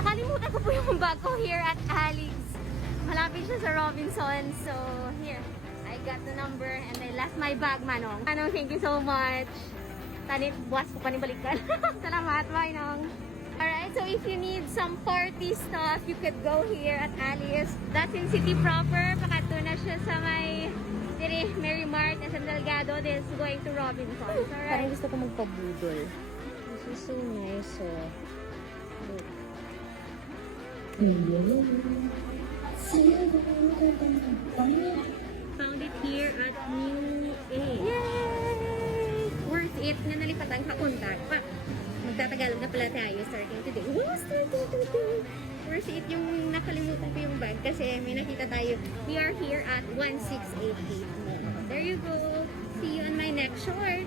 Nakalimutan ko po yung bag ko here at Alex. Malapit siya sa Robinson. So, here. I got the number and I left my bag, Manong. Manong, thank you so much. Tanit, buwas ko pa ni balikan. Salamat, Manong. Alright, so if you need some party stuff, you could go here at Alice. That's in City proper. Pakato na siya sa may Mary Mart and San Delgado. This is going to Robinson. Alright. Parang gusto ko magpabudol. This is so nice, oh. Look. Found it here at New A. Yay! Worth it na nalipatan ka contact. Magtatagalog na pala tayo starting today. Wow, starting today! Worth it yung nakalimutan ko yung bag kasi may nakita tayo. We are here at 1688 Mall. There you go. See you on my next short.